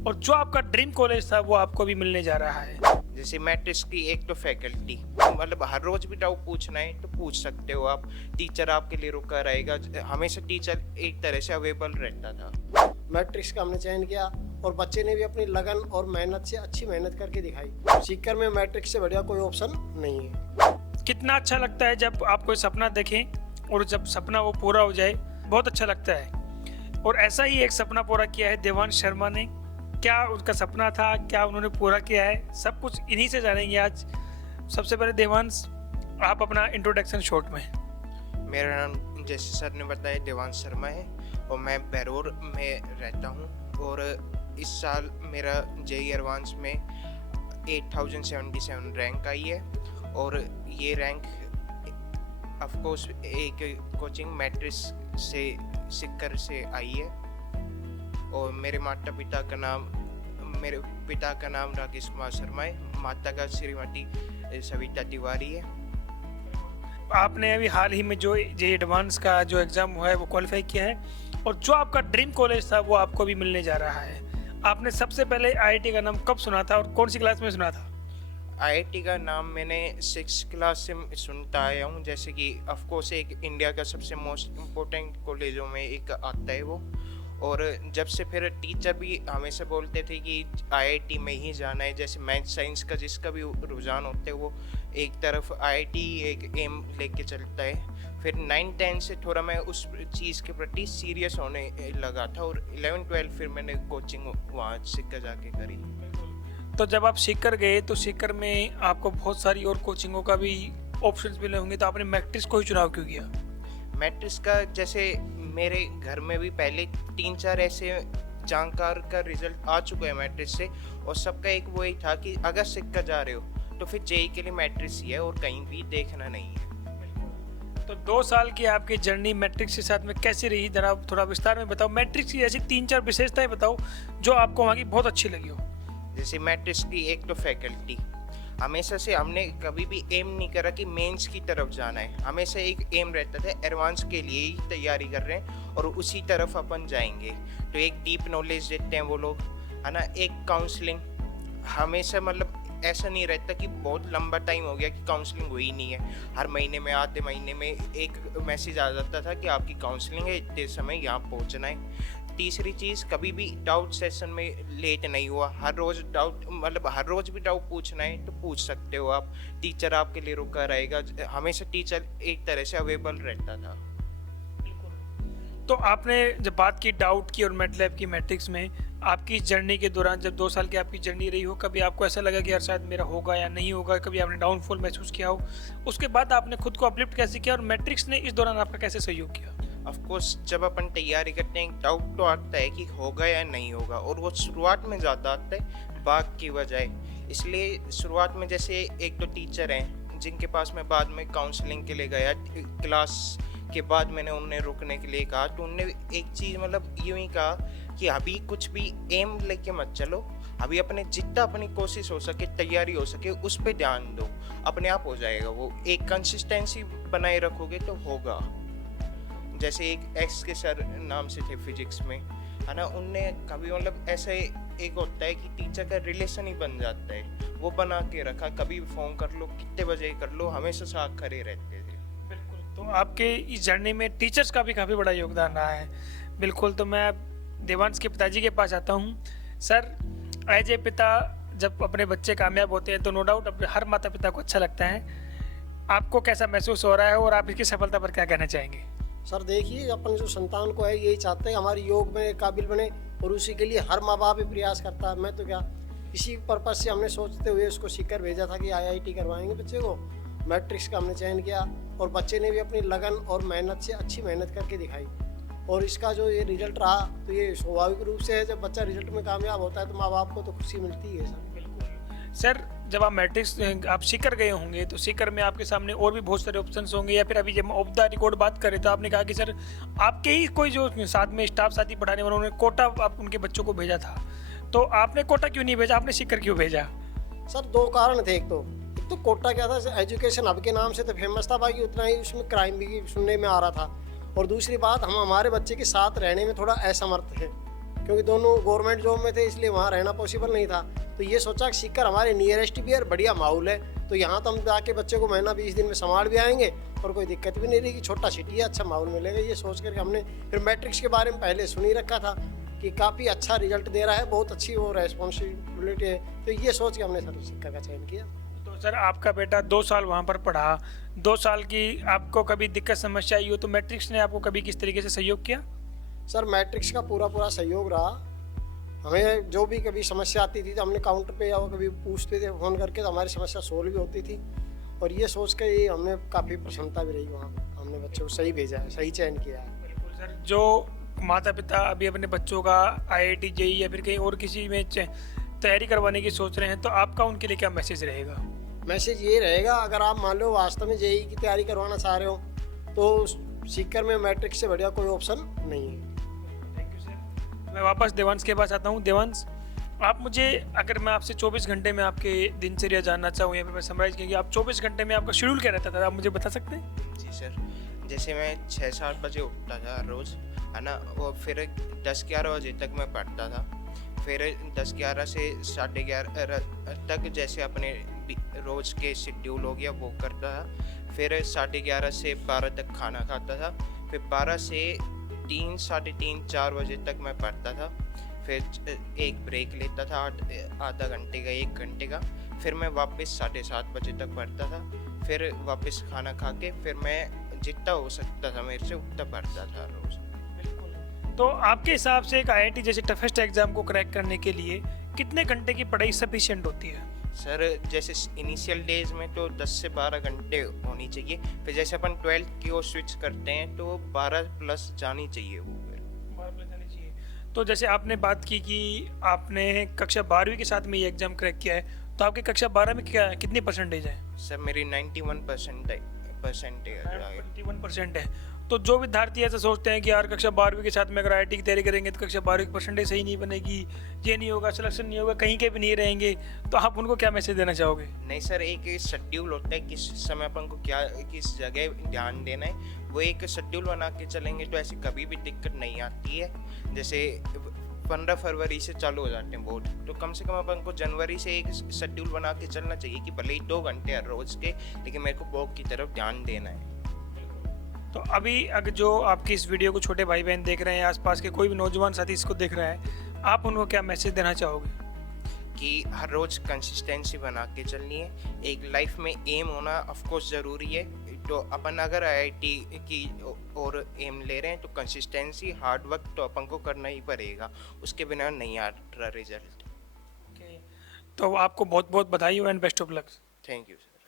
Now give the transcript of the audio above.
और जो आपका ड्रीम कॉलेज था वो आपको भी मिलने जा रहा है। जैसे मैट्रिक्स की एक तो फैकल्टी, मतलब हर रोज भी डाउट पूछना है तो पूछ सकते हो आप। टीचर आपके लिए रुका रहेगा, हमेशा टीचर एक तरह से अवेलेबल रहता था। मैट्रिक्स का हमने चयन किया और बच्चे ने भी अपनी लगन और मेहनत से अच्छी मेहनत करके दिखाई। सीकर में मैट्रिक्स से बढ़िया कोई ऑप्शन नहीं है। कितना अच्छा लगता है जब आप कोई सपना देखें और जब सपना वो पूरा हो जाए, बहुत अच्छा लगता है। और ऐसा ही एक सपना पूरा किया है देवांश शर्मा ने। क्या उनका सपना था, क्या उन्होंने पूरा किया है, सब कुछ इन्हीं से जानेंगे आज। सबसे पहले देवांश, आप अपना इंट्रोडक्शन शॉर्ट में। मेरा नाम जैसे सर ने बताया देवांश शर्मा है और मैं बेरोर में रहता हूँ। और इस साल मेरा जेईई एडवांस में 8077 रैंक आई है। और ये रैंक ऑफकोर्स एक कोचिंग मैट्रिक्स से सीकर से आई है। और मेरे पिता का नाम राकेश कुमार शर्मा है, माता का श्रीमती सविता तिवारी है। आपने अभी हाल ही में जो जेईई एडवांस का जो एग्ज़ाम हुआ है वो क्वालिफाई किया है और जो आपका ड्रीम कॉलेज था वो आपको भी मिलने जा रहा है। आपने सबसे पहले आईआईटी का नाम कब सुना था और कौन सी क्लास में सुना था? आईआईटी का नाम मैंने 6th क्लास से सुनता आया हूँ। जैसे कि ऑफकोर्स एक इंडिया का सबसे मोस्ट इम्पोर्टेंट कॉलेजों में एक आता है वो। और जब से फिर टीचर भी हमेशा बोलते थे कि आईआईटी में ही जाना है। जैसे मैथ साइंस का जिसका भी रुझान होता है वो एक तरफ आईआईटी एक एम लेके चलता है। फिर 9-10 से थोड़ा मैं उस चीज़ के प्रति सीरियस होने लगा था और 11-12 फिर मैंने कोचिंग वहाँ सीकर जाके करी। तो जब आप सीकर गए तो सीकर में आपको बहुत सारी और कोचिंगों का भी ऑप्शंस मिले होंगे, तो आपने मैट्रिक्स को ही चुनाव क्यों किया? मैट्रिक्स का जैसे मेरे घर में भी पहले 3-4 ऐसे जानकार का रिजल्ट आ चुका है मैट्रिक्स से। और सबका एक वही था कि अगर सीकर जा रहे हो तो फिर जेईई के लिए मैट्रिक्स ही है और कहीं भी देखना नहीं है। तो 2 साल की आपकी जर्नी मैट्रिक्स के साथ में कैसी रही, जरा थोड़ा विस्तार में बताओ। मैट्रिक्स की ऐसी 3-4 विशेषताएं बताओ जो आपको वहाँ की बहुत अच्छी लगी हो। जैसे मैट्रिक्स की एक तो फैकल्टी, हमेशा से हमने कभी भी एम नहीं करा कि मेंस की तरफ जाना है। हमेशा एक एम रहता था एडवांस के लिए ही तैयारी कर रहे हैं और उसी तरफ अपन जाएंगे। तो एक डीप नॉलेज देते हैं वो लोग, है ना। एक काउंसलिंग, हमेशा मतलब ऐसा नहीं रहता कि बहुत लंबा टाइम हो गया कि काउंसलिंग हुई नहीं है। हर महीने में आधे महीने में एक मैसेज आ जाता था कि आपकी काउंसलिंग है, इतने समय यहाँ पहुँचना है। तीसरी चीज़, कभी भी डाउट सेशन में लेट नहीं हुआ। हर रोज़ भी डाउट पूछना है तो पूछ सकते हो आप। टीचर आपके लिए रुका रहेगा, हमेशा टीचर एक तरह से अवेलेबल रहता था। तो आपने जब बात की डाउट की और मैटलैब की मैट्रिक्स में, आपकी जर्नी के दौरान जब 2 साल की आपकी जर्नी रही हो, कभी आपको ऐसा लगा कि यार शायद मेरा होगा या नहीं होगा, कभी आपने डाउनफॉल महसूस किया हो? उसके बाद आपने खुद को अपलिफ्ट कैसे किया और मैट्रिक्स ने इस दौरान आपका कैसे सहयोग किया? ऑफकोर्स जब अपन तैयारी करते हैं डाउट तो आता है कि होगा या नहीं होगा, और वो शुरुआत में ज़्यादा आता है बाग की बजाय। इसलिए शुरुआत में जैसे एक तो टीचर हैं जिनके पास मैं बाद में काउंसलिंग के लिए गया, क्लास के बाद मैंने उन्हें रुकने के लिए कहा, तो उनने एक चीज़ मतलब यूँ ही कहा कि अभी कुछ भी एम लेके मत चलो, अभी अपने जितना अपनी कोशिश हो सके, तैयारी हो सके, उस पर ध्यान दो, अपने आप हो जाएगा। वो एक कंसिस्टेंसी बनाए रखोगे तो होगा। जैसे एक एक्स के सर नाम से थे फिजिक्स में, है ना, उनने कभी मतलब ऐसा एक होता है कि टीचर का रिलेशन ही बन जाता है, वो बना के रखा। कभी फ़ोन कर लो, कितने बजे कर लो, हमेशा साथ खड़े रहते थे। बिल्कुल। तो आपके इस जर्नी में टीचर्स का भी काफ़ी बड़ा योगदान रहा है। बिल्कुल। तो मैं देवांश के पिताजी के पास आता हूँ। सर, एज ए पिता जब अपने बच्चे कामयाब होते हैं तो नो डाउट अपने हर माता पिता को अच्छा लगता है। आपको कैसा महसूस हो रहा है और आप इसकी सफलता पर क्या कहना चाहेंगे? सर देखिए, अपन जो संतान को है यही चाहते हैं हमारी योग में काबिल बने और उसी के लिए हर माँ बाप भी प्रयास करता है। मैं तो क्या, इसी पर्पज से हमने सोचते हुए उसको सीकर भेजा था कि आईआईटी करवाएंगे बच्चे को। मैट्रिक्स का हमने चयन किया और बच्चे ने भी अपनी लगन और मेहनत से अच्छी मेहनत करके दिखाई। और इसका जो ये रिजल्ट रहा तो ये स्वाभाविक रूप से है, जब बच्चा रिजल्ट में कामयाब होता है तो माँ बाप को तो खुशी मिलती है सर। सर, जब आप मैट्रिक्स आप सीकर गए होंगे तो सीकर में आपके सामने और भी बहुत सारे ऑप्शंस होंगे, या फिर अभी जब ऑफ द रिकॉर्ड बात करें तो आपने कहा कि सर आपके ही कोई जो साथ में स्टाफ साथी पढ़ाने वाले उन्होंने कोटा आप उनके बच्चों को भेजा था, तो आपने कोटा क्यों नहीं भेजा, आपने सीकर क्यों भेजा? सर 2 कारण थे। एक तो कोटा क्या था, एजुकेशन हब के नाम से तो फेमस था, बाकी उतना ही उसमें क्राइम भी सुनने में आ रहा था। और दूसरी बात, हम हमारे बच्चे के साथ रहने में थोड़ा असमर्थ थे, क्योंकि दोनों गवर्नमेंट जॉब में थे, इसलिए वहाँ रहना पॉसिबल नहीं था। तो ये सोचा कि सीकर हमारे नियरेस्ट भी है, बढ़िया माहौल है, तो यहाँ तो हम जाके बच्चे को महीना 20 दिन में संभाल भी आएंगे और कोई दिक्कत भी नहीं रहेगी, छोटा सिटी है, अच्छा माहौल मिलेगा। ये सोच करके हमने फिर मैट्रिक्स के बारे में पहले सुन ही रखा था कि काफ़ी अच्छा रिजल्ट दे रहा है, बहुत अच्छी वो रेस्पॉन्सिबिलिटी है, तो ये सोच के हमने सर सीकर का चयन किया। तो सर आपका बेटा 2 साल वहाँ पर पढ़ा, 2 साल की आपको कभी दिक्कत समस्या आई हो तो मैट्रिक्स ने आपको कभी किस तरीके से सहयोग किया? सर मैट्रिक्स का पूरा सहयोग रहा। हमें जो भी कभी समस्या आती थी तो हमने काउंटर पे या कभी पूछते थे फ़ोन करके, तो हमारी समस्या सोल्व भी होती थी। और ये सोच के ही हमें काफ़ी प्रसन्नता भी रही, वहाँ हमने बच्चे को सही भेजा है, सही चयन किया है। बिल्कुल सर, जो माता पिता अभी अपने बच्चों का IIT JEE या फिर कहीं और किसी में तैयारी करवाने की सोच रहे हैं, तो आपका उनके लिए क्या मैसेज रहेगा? मैसेज ये रहेगा, अगर आप मान लो वास्तव में JEE की तैयारी करवाना चाह रहे हो तो सीकर में मैट्रिक्स से बढ़िया कोई ऑप्शन नहीं है। Thank you sir. मैं वापस देवांश के पास आता हूँ। देवांश, आप मुझे, अगर मैं आपसे 24 घंटे में आपके दिनचर्या जानना चाहूँ या फिर मैं समराइज किया कि आप 24 घंटे में आपका शेड्यूल क्या रहता था, आप मुझे बता सकते हैं? जी सर, जैसे मैं 6-7 बजे उठता था रोज़, है ना, और फिर 10-11 बजे तक मैं पढ़ता था। फिर 10-11 से 11:30 तक जैसे अपने रोज़ के शेड्यूल हो गया वो करता था। फिर 11:30 से 12 तक खाना खाता था। फिर 12 से 3, 3:30, 4 बजे तक मैं पढ़ता था। फिर एक ब्रेक लेता था आधा घंटे का, 1 घंटे का। फिर मैं वापस 7:30 बजे तक पढ़ता था। फिर वापस खाना खा के फिर मैं जितना हो सकता था मेरे से उतना पढ़ता था रोज़। तो आपके हिसाब से एक IIT जैसे टफेस्ट एग्जाम को क्रैक करने के लिए कितने घंटे की पढ़ाई सफिशिएंट होती है? सर जैसे इनिशियल डेज में तो 10 से 12 घंटे होनी चाहिए। फिर जैसे अपन 12th की ओर स्विच करते हैं तो 12 प्लस जानी चाहिए वो फिर। 12 प्लस जानी चाहिए। तो जैसे आपने बात की कि आपने कक्षा 12वीं के साथ में ये एग्जाम क्रैक किया है, तो आपकी कक्षा 12 में क्या कितनी परसेंटेज है? सर मेरी 91% है। 91% है। तो जो विद्यार्थी ऐसा सोचते हैं कि यार कक्षा 12वीं के साथ में अगर IIT की तैयारी करेंगे तो कक्षा 12वीं की परसेंटेज सही नहीं बनेगी, ये नहीं होगा, सिलेक्शन नहीं होगा, कहीं के भी नहीं रहेंगे, तो आप उनको क्या मैसेज देना चाहोगे? नहीं सर, एक शेड्यूल होता है किस समय अपन को क्या किस जगह ध्यान देना है, वो एक शेड्यूल बना के चलेंगे तो ऐसी कभी भी दिक्कत नहीं आती है। जैसे 15 फरवरी से चालू हो जाते हैं बोर्ड, तो कम से कम अपन को जनवरी से एक शेड्यूल बना के चलना चाहिए कि भले ही 2 घंटे हर रोज के, लेकिन मेरे को बुक की तरफ ध्यान देना है। तो अभी अगर जो आपकी इस वीडियो को छोटे भाई बहन देख रहे हैं, आसपास के कोई भी नौजवान साथी इसको देख रहा है, आप उनको क्या मैसेज देना चाहोगे? कि हर रोज कंसिस्टेंसी बना के चलनी है। एक लाइफ में एम होना ऑफ कोर्स ज़रूरी है, तो अपन अगर IIT की और एम ले रहे हैं तो कंसिस्टेंसी, हार्ड वर्क तो अपन को करना ही पड़ेगा, उसके बिना नहीं आ रहा रिजल्ट। तो आपको बहुत बहुत बधाई हो and best of luck. Thank you sir.